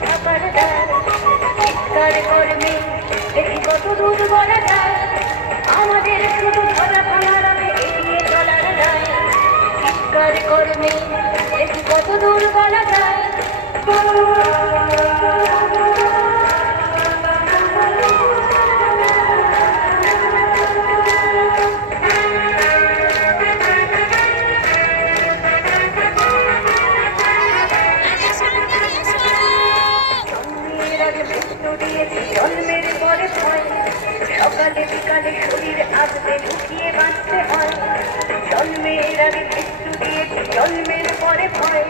ছাপার দায় চিৎকার করবে দেখি কত দূর বলা যায় আমাদের শুধু ধরা ভাঙার এগিয়ে চলার দায় চিৎকার করবে দেখি কত দূর বলা যায় জন্মের পরে ভয় সকালে বিকালে শরীর আসবে ঢুকিয়ে বাঁচতে হয় জন্মের আগে মৃত্যু দিয়েছি জন্মের পরে ভয়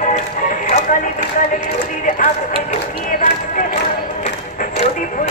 সকালে বিকালে শরীর আসবে ঢুকিয়ে বাঁচতে হয় যদি ভুল